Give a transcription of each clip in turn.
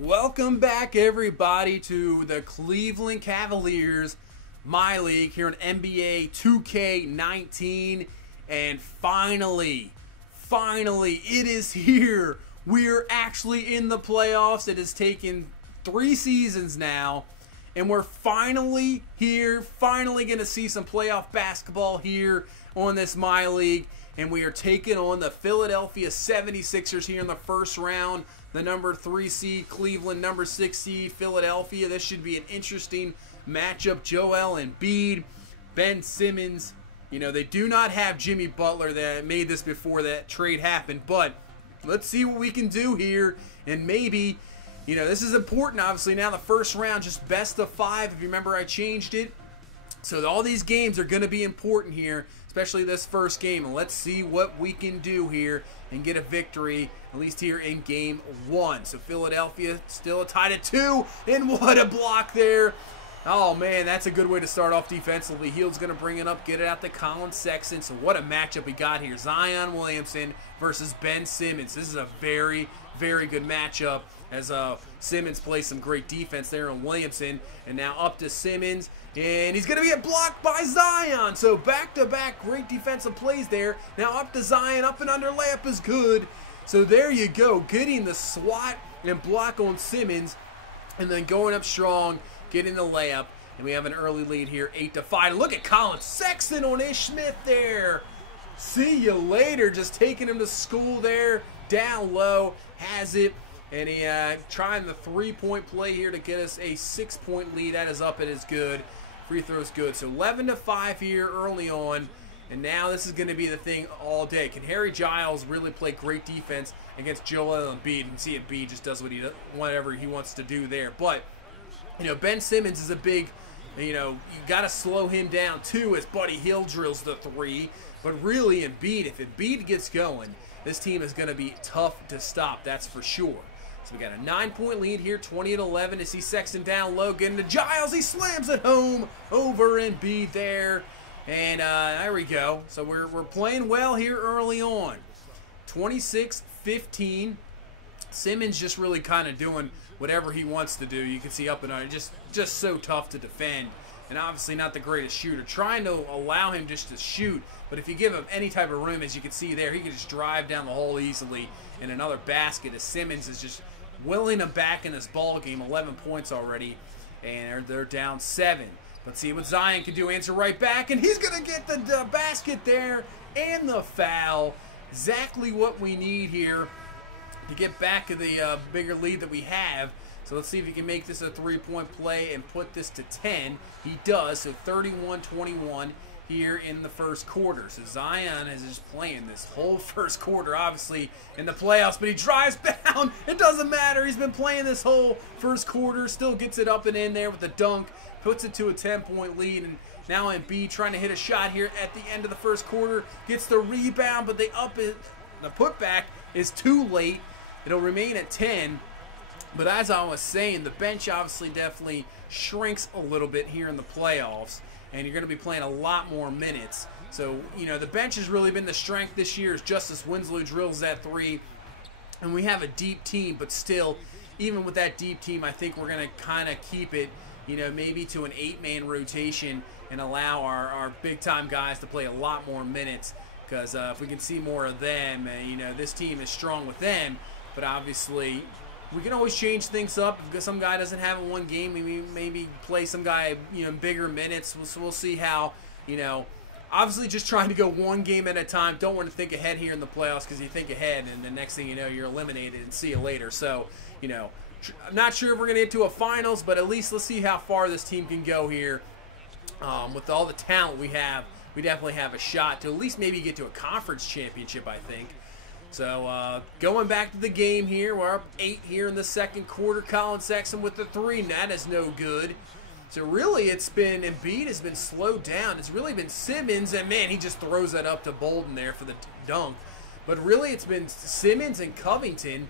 Welcome back, everybody, to the Cleveland Cavaliers My League here on NBA 2k19. And finally, it is here. We're actually in the playoffs. It has taken 3 seasons now, and we're finally here. Finally going to see some playoff basketball here on this My League. And we are taking on the Philadelphia 76ers here in the first round. The number 3 seed, Cleveland, number 6 seed, Philadelphia. This should be an interesting matchup. Joel Embiid, Ben Simmons. You know, they do not have Jimmy Butler. That made this before that trade happened. But let's see what we can do here. And maybe, you know, this is important, obviously. Now the first round, just best of 5. If you remember, I changed it. So all these games are going to be important here, especially this first game. And let's see what we can do here and get a victory, at least here in game 1. So Philadelphia still tied at 2, and what a block there. Oh, man, that's a good way to start off defensively. Hield's going to bring it up, get it out to Colin Sexton. So what a matchup we got here. Zion Williamson versus Ben Simmons. This is a very, very good matchup as Simmons plays some great defense there on Williamson. And now up to Simmons, and he's going to get blocked by Zion. So back-to-back great defensive plays there. Now up to Zion, up and under layup is good. So there you go, getting the swat and block on Simmons, and then going up strong, getting the layup. And we have an early lead here, 8-5. Look at Colin Sexton on Ish Smith there. See you later, just taking him to school there, down low, has it. And he trying the 3-point play here to get us a 6-point lead. That is up, it is good. Free throw is good. So 11-5 here early on. And now this is going to be the thing all day. Can Harry Giles really play great defense against Joel Embiid? You can see Embiid just does whatever he wants to do there. But, you know, Ben Simmons is a big, you know, you got to slow him down too as Buddy Hield drills the 3. But really Embiid, if Embiid gets going, this team is going to be tough to stop, that's for sure. So we got a 9-point lead here, 20-11. To see Sexton down low, getting to Giles. He slams it home over Embiid there. And there we go. So we're playing well here early on. 26-15. Simmons just really kind of doing whatever he wants to do. You can see up and under. Just so tough to defend. And obviously not the greatest shooter. Trying to allow him just to shoot. But if you give him any type of room, as you can see there, he can just drive down the hole easily. And another basket as Simmons is just willing him back in this ball game. 11 points already. And they're down 7. Let's see what Zion can do. Answer right back. And he's going to get the basket there. And the foul. Exactly what we need here to get back to the bigger lead that we have. So let's see if he can make this a 3-point play and put this to 10. He does. So 31-21 here in the first quarter. So Zion is just playing this whole first quarter, obviously, in the playoffs. But he drives down. It doesn't matter. He's been playing this whole first quarter. Still gets it up and in there with the dunk. Puts it to a 10-point lead. And now Embiid trying to hit a shot here at the end of the first quarter. Gets the rebound, but they up it. The putback is too late. It'll remain at 10. But as I was saying, the bench obviously definitely shrinks a little bit here in the playoffs. And you're going to be playing a lot more minutes. So, you know, the bench has really been the strength this year as Justice Winslow drills that 3. And we have a deep team, but still, even with that deep team, I think we're going to kind of keep it, you know, maybe to an 8-man rotation and allow our big-time guys to play a lot more minutes. Because if we can see more of them, you know, this team is strong with them. But obviously, we can always change things up. If some guy doesn't have it one game, maybe play some guy, you know, bigger minutes. We'll see how, you know, obviously just trying to go one game at a time. Don't want to think ahead here in the playoffs, because you think ahead and the next thing you know, you're eliminated and see you later. So, you know, I'm not sure if we're going to get to a finals, but at least let's see how far this team can go here. With all the talent we have, we definitely have a shot to at least maybe get to a conference championship, I think. So going back to the game here, we're up 8 here in the second quarter. Colin Sexton with the 3, that is no good. So really it's been, Embiid has been slowed down. It's really been Simmons, and man, he just throws that up to Bolden there for the dunk. But really it's been Simmons and Covington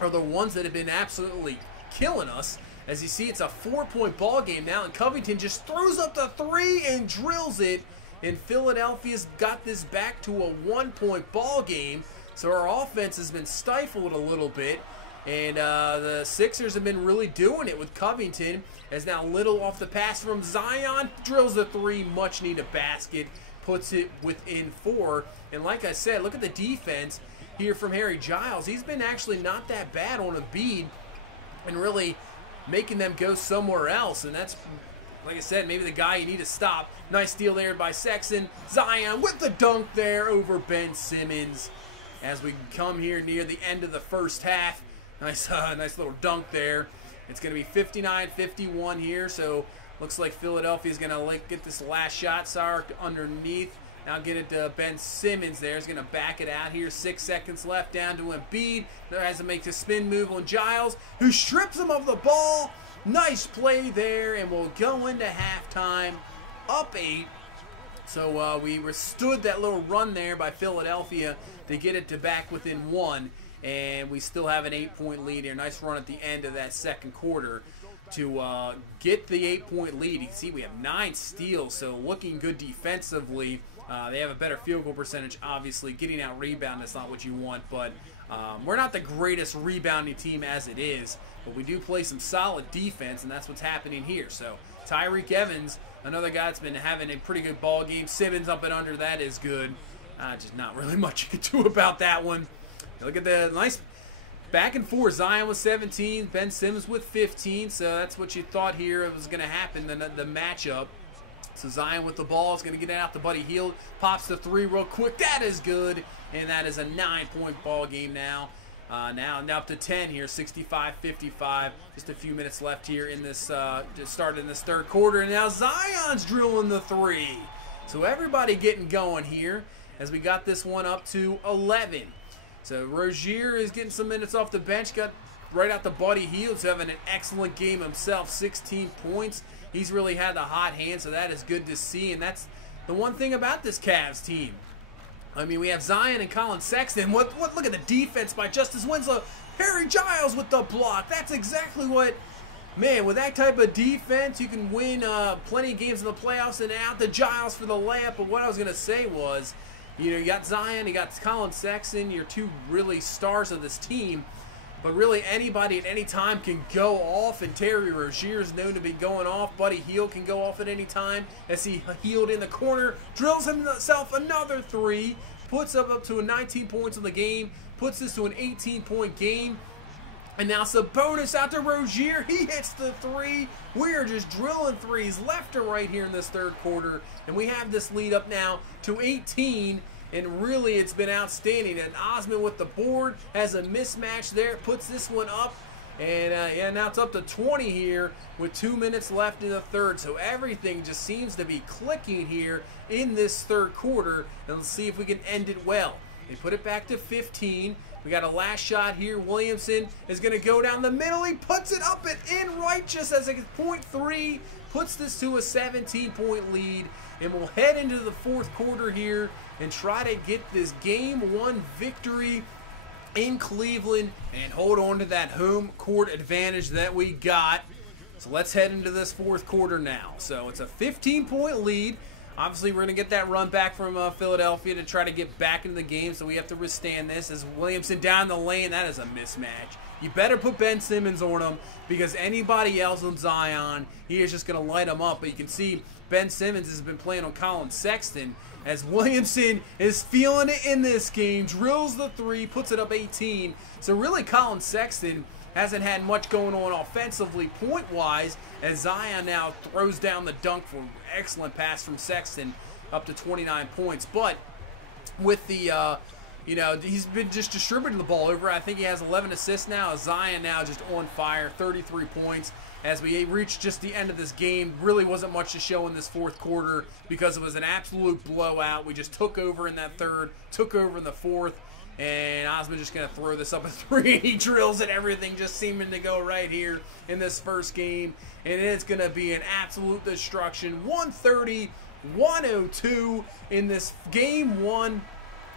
are the ones that have been absolutely killing us. As you see, it's a 4-point ball game now, and Covington just throws up the 3 and drills it. And Philadelphia's got this back to a 1-point ball game. So our offense has been stifled a little bit. And the Sixers have been really doing it with Covington, as now Little off the pass from Zion, drills the three, much needed basket, puts it within 4. And like I said, look at the defense here from Harry Giles. He's been actually not that bad on Embiid and really making them go somewhere else. And that's, like I said, maybe the guy you need to stop. Nice steal there by Sexton. Zion with the dunk there over Ben Simmons as we come here near the end of the first half. Nice little dunk there. It's going to be 59-51 here, so looks like Philadelphia's going to get this last shot. Sark underneath. Now get it to Ben Simmons there. He's going to back it out here. 6 seconds left, down to Embiid. There has to make the spin move on Giles, who strips him of the ball. Nice play there, and we'll go into halftime up 8. So we withstood that little run there by Philadelphia to get it to back within 1. And we still have an 8-point lead here. Nice run at the end of that second quarter to get the 8-point lead. You can see we have 9 steals, so looking good defensively. They have a better field goal percentage, obviously. Getting out rebound is not what you want, but we're not the greatest rebounding team as it is. But we do play some solid defense, and that's what's happening here. So Tyreke Evans, another guy that's been having a pretty good ball game. Simmons up and under, that is good. Just not really much you can do about that one. Look at the nice back and forth. Zion with 17, Ben Simmons with 15. So that's what you thought here was going to happen, the matchup. So Zion with the ball is going to get it out to Buddy Hield. Pops the 3 real quick. That is good. And that is a 9-point ball game now. Now up to 10 here, 65-55. Just a few minutes left here in this, just started in this third quarter. And now Zion's drilling the 3. So everybody getting going here as we got this one up to 11. So Rozier is getting some minutes off the bench. Got right out to Buddy Hield, having an excellent game himself. 16 points. He's really had the hot hand, so that is good to see. And that's the one thing about this Cavs team. I mean, we have Zion and Colin Sexton. Look at the defense by Justice Winslow. Harry Giles with the block. That's exactly what, man, with that type of defense, you can win plenty of games in the playoffs. And out to Giles for the layup. But what I was going to say was, you know, you got Zion, you got Colin Sexton, your 2 really stars of this team. But really, anybody at any time can go off, and Terry Rozier is known to be going off. Buddy Hield can go off at any time as he Hield in the corner, drills himself another 3, puts up to a 19 points in the game, puts this to an 18-point game. And now Sabonis out to Rozier. He hits the 3. We are just drilling 3s left to right here in this third quarter. And we have this lead up now to 18. And really, it's been outstanding. And Osman with the board has a mismatch there. Puts this one up. And yeah, now it's up to 20 here with 2 minutes left in the third. So everything just seems to be clicking here in this third quarter. And let's see if we can end it well. They put it back to 15. We got a last shot here. Williamson is going to go down the middle. He puts it up and in right just as a .3. Puts this to a 17-point lead. And we'll head into the fourth quarter here and try to get this Game 1 victory in Cleveland and hold on to that home court advantage that we got. So let's head into this fourth quarter now. So it's a 15-point lead. Obviously, we're going to get that run back from Philadelphia to try to get back into the game, so we have to withstand this. As Williamson down the lane, that is a mismatch. You better put Ben Simmons on him, because anybody else on Zion, he is just going to light him up. But you can see Ben Simmons has been playing on Colin Sexton, as Williamson is feeling it in this game, drills the 3, puts it up 18. So really, Colin Sexton hasn't had much going on offensively point-wise, as Zion now throws down the dunk for an excellent pass from Sexton up to 29 points. But with the, you know, he's been just distributing the ball over. I think he has 11 assists now. Zion now just on fire, 33 points. As we reach just the end of this game, really wasn't much to show in this fourth quarter because it was an absolute blowout. We just took over in that third, took over in the fourth. And Osman just going to throw this up a 3. He drills it. Everything just seeming to go right here in this first game. And it's going to be an absolute destruction. 130-102 in this Game 1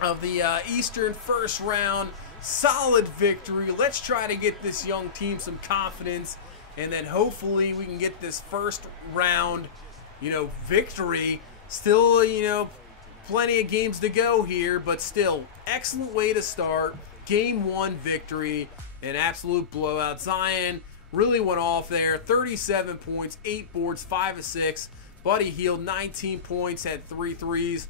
of the Eastern first round. Solid victory. Let's try to get this young team some confidence. And then hopefully we can get this first round, you know, victory. Still, you know, plenty of games to go here, but still, excellent way to start. Game 1 victory. an absolute blowout. Zion really went off there. 37 points, 8 boards, 5 of 6. Buddy Hield, 19 points, had 3 threes.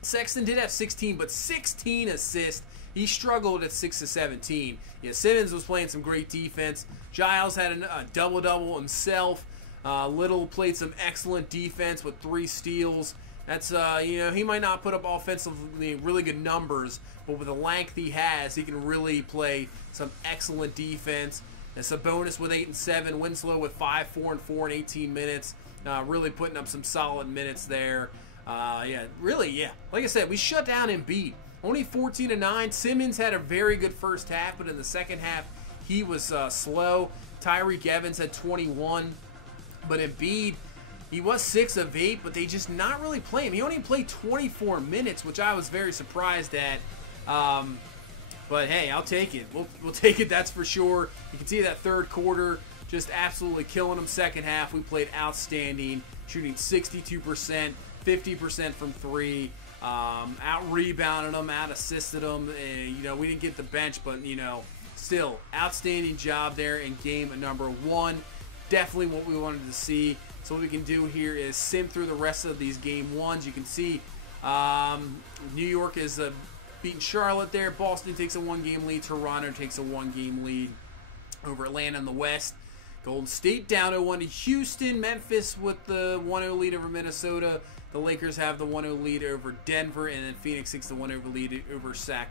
Sexton did have 16, but 16 assists. He struggled at 6 of 17. Yeah, Simmons was playing some great defense. Giles had a double-double himself. Little played some excellent defense with 3 steals. That's, you know, he might not put up offensively really good numbers, but with the length he has, he can really play some excellent defense. And Sabonis with 8 and 7. Winslow with 5, 4 and 4 in 18 minutes. Really putting up some solid minutes there. Yeah, really, yeah. Like I said, we shut down Embiid. Only 14 and 9. Simmons had a very good first half, but in the second half, he was slow. Tyreek Evans had 21. But Embiid, he was 6 of 8, but they just not really play him. He only played 24 minutes, which I was very surprised at. But hey, I'll take it. We'll take it, that's for sure. You can see that third quarter, just absolutely killing them. Second half, we played outstanding, shooting 62%, 50% from 3. Out-rebounded them, out-assisted them. You know, we didn't get the bench, but, you know, still, outstanding job there in game number 1. Definitely what we wanted to see. So what we can do here is sim through the rest of these game 1s. You can see New York is beating Charlotte there. Boston takes a 1-game lead. Toronto takes a 1-game lead over Atlanta in the West. Golden State down 0-1 to Houston. Memphis with the 1-0 lead over Minnesota. The Lakers have the 1-0 lead over Denver. And then Phoenix takes the 1-0 lead over San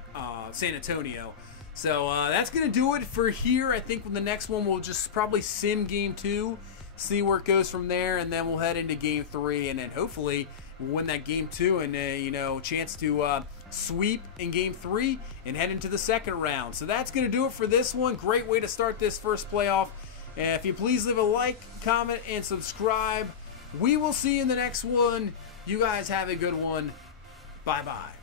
Antonio. So that's going to do it for here. I think with the next one we'll just probably sim game 2, see where it goes from there, and then we'll head into game 3, and then hopefully we'll win that game 2 and you know, chance to sweep in game 3 and head into the second round. So that's going to do it for this one. Great way to start this first playoff. If you please leave a like, comment, and subscribe. We will see you in the next one. You guys have a good one. Bye-bye.